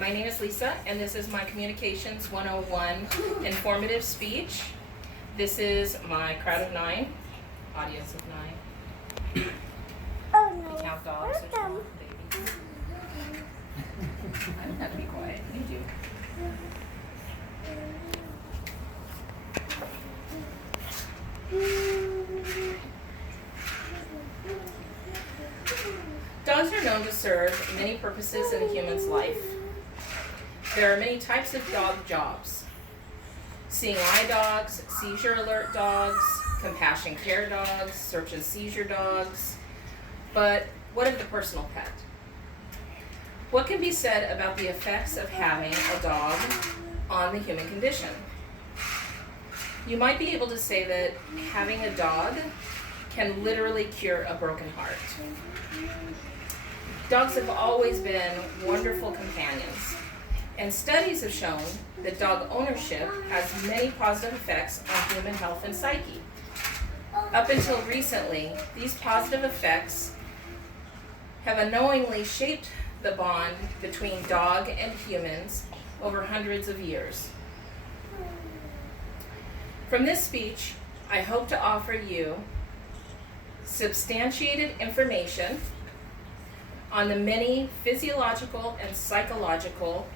my name is Lisa, and this is my Communications 101 informative speech. This is my crowd of 9, audience of 9. Oh no. We count dogs, there's 1 baby. I don't have to be quiet, you do. Dogs are known to serve many purposes in a human's life. There are many types of dog jobs. Seeing eye dogs, seizure alert dogs, compassion care dogs, search and seizure dogs. But what of the personal pet? What can be said about the effects of having a dog on the human condition? You might be able to say that having a dog can literally cure a broken heart. Dogs have always been wonderful companions, and studies have shown that dog ownership has many positive effects on human health and psyche. Up until recently, these positive effects have unknowingly shaped the bond between dog and humans over hundreds of years. From this speech, I hope to offer you substantiated information on the many physiological and psychological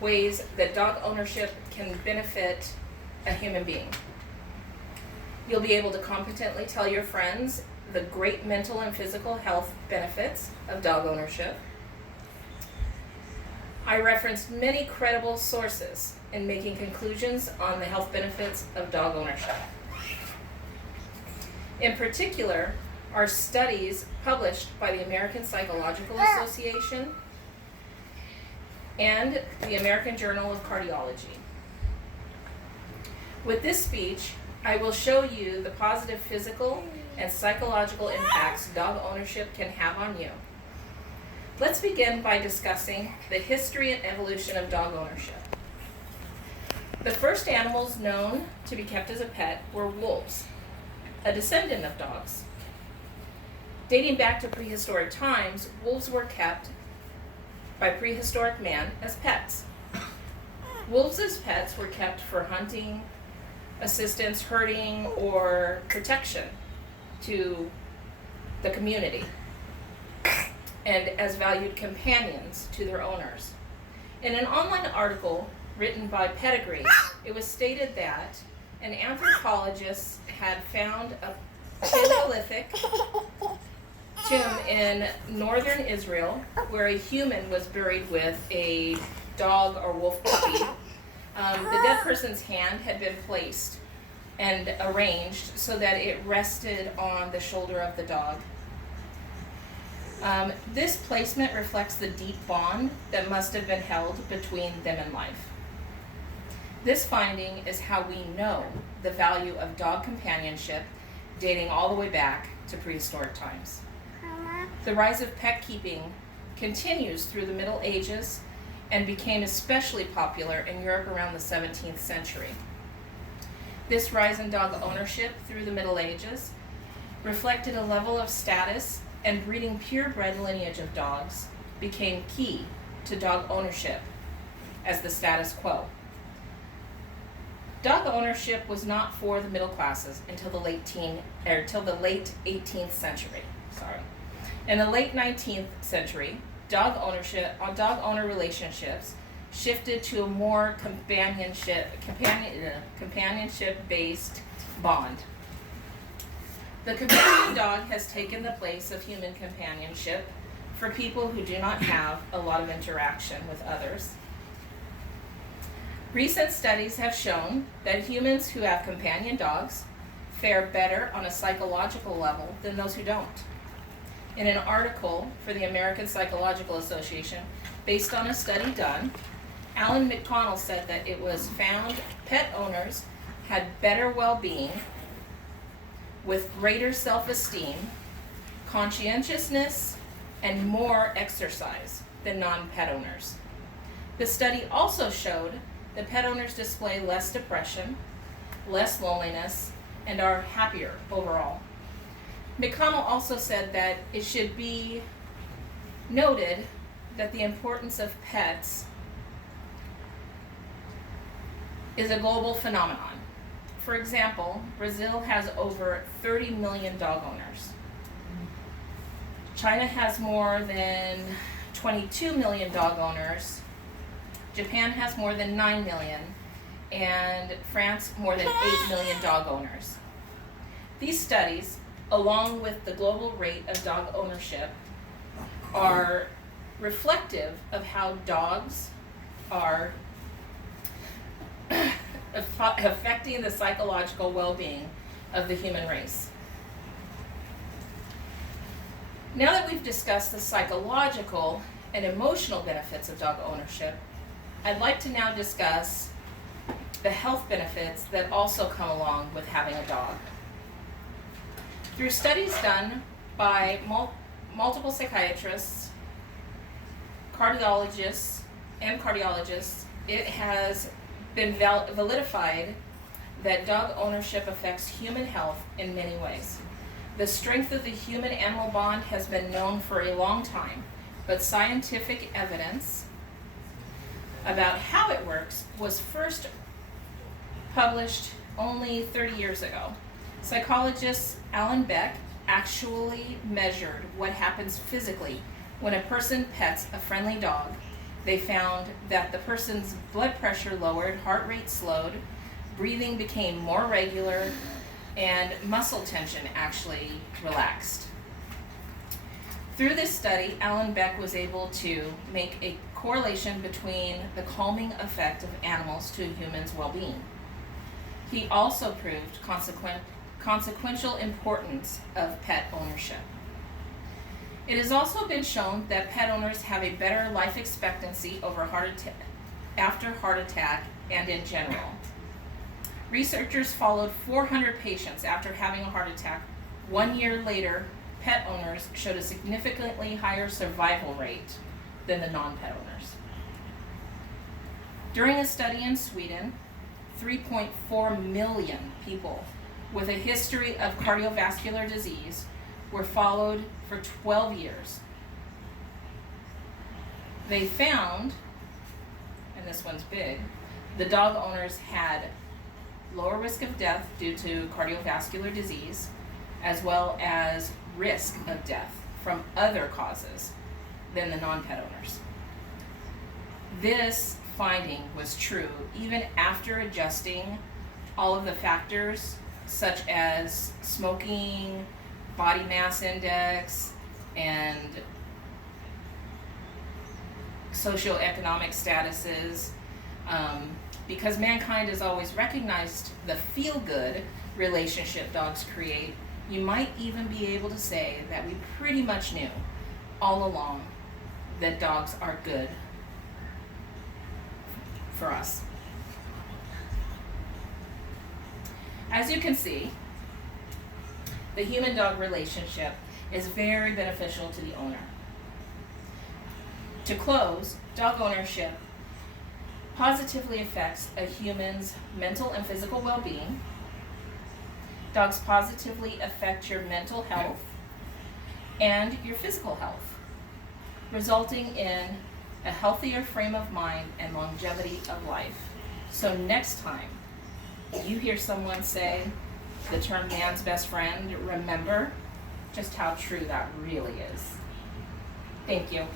ways that dog ownership can benefit a human being. You'll be able to competently tell your friends the great mental and physical health benefits of dog ownership. I referenced many credible sources in making conclusions on the health benefits of dog ownership. In particular, are studies published by the American Psychological Association and the American Journal of Cardiology. With this speech, I will show you the positive physical and psychological impacts dog ownership can have on you. Let's begin by discussing the history and evolution of dog ownership. The first animals known to be kept as a pet were wolves, a descendant of dogs. Dating back to prehistoric times, wolves were kept by prehistoric man as pets. Wolves as pets were kept for hunting, assistance, herding, or protection to the community, and as valued companions to their owners. In an online article written by Pedigree, it was stated that an anthropologist had found a Paleolithic tomb in northern Israel where a human was buried with a dog or wolf puppy. The dead person's hand had been placed and arranged so that it rested on the shoulder of the dog. This placement reflects the deep bond that must have been held between them in life. This finding is how we know the value of dog companionship dating all the way back to prehistoric times. The rise of pet keeping continues through the Middle Ages and became especially popular in Europe around the 17th century. This rise in dog ownership through the Middle Ages reflected a level of status, and breeding purebred lineage of dogs became key to dog ownership as the status quo. Dog ownership was not for the middle classes until the late 18th century. In the late 19th century, dog owner relationships shifted to a more companionship-based bond. The companion dog has taken the place of human companionship for people who do not have a lot of interaction with others. Recent studies have shown that humans who have companion dogs fare better on a psychological level than those who don't. In an article for the American Psychological Association, based on a study done, Alan McConnell said that it was found pet owners had better well-being with greater self-esteem, conscientiousness, and more exercise than non-pet owners. The study also showed that pet owners display less depression, less loneliness, and are happier overall. McConnell also said that it should be noted that the importance of pets is a global phenomenon. For example, Brazil has over 30 million dog owners. China has more than 22 million dog owners. Japan has more than 9 million, and France more than 8 million dog owners. These studies, along with the global rate of dog ownership, are reflective of how dogs are affecting the psychological well-being of the human race. Now that we've discussed the psychological and emotional benefits of dog ownership, I'd like to now discuss the health benefits that also come along with having a dog. Through studies done by multiple psychiatrists, cardiologists, it has been validified that dog ownership affects human health in many ways. The strength of the human-animal bond has been known for a long time, but scientific evidence about how it works was first published only 30 years ago. Psychologist Alan Beck actually measured what happens physically when a person pets a friendly dog. They found that the person's blood pressure lowered, heart rate slowed, breathing became more regular, and muscle tension actually relaxed. Through this study, Alan Beck was able to make a correlation between the calming effect of animals to a human's well-being. He also proved consequential importance of pet ownership. It has also been shown that pet owners have a better life expectancy after heart attack and in general. Researchers followed 400 patients after having a heart attack. 1 year later, pet owners showed a significantly higher survival rate than the non-pet owners. During a study in Sweden, 3.4 million people with a history of cardiovascular disease were followed for 12 years. They found, and this one's big, the dog owners had lower risk of death due to cardiovascular disease, as well as risk of death from other causes than the non-pet owners. This finding was true even after adjusting all of the factors such as smoking, body mass index, and socioeconomic statuses, because mankind has always recognized the feel-good relationship dogs create. You might even be able to say that we pretty much knew all along that dogs are good for us. As you can see, the human-dog relationship is very beneficial to the owner. To close, dog ownership positively affects a human's mental and physical well-being. Dogs positively affect your mental health and your physical health, resulting in a healthier frame of mind and longevity of life. So next time you hear someone say the term man's best friend, remember just how true that really is. Thank you.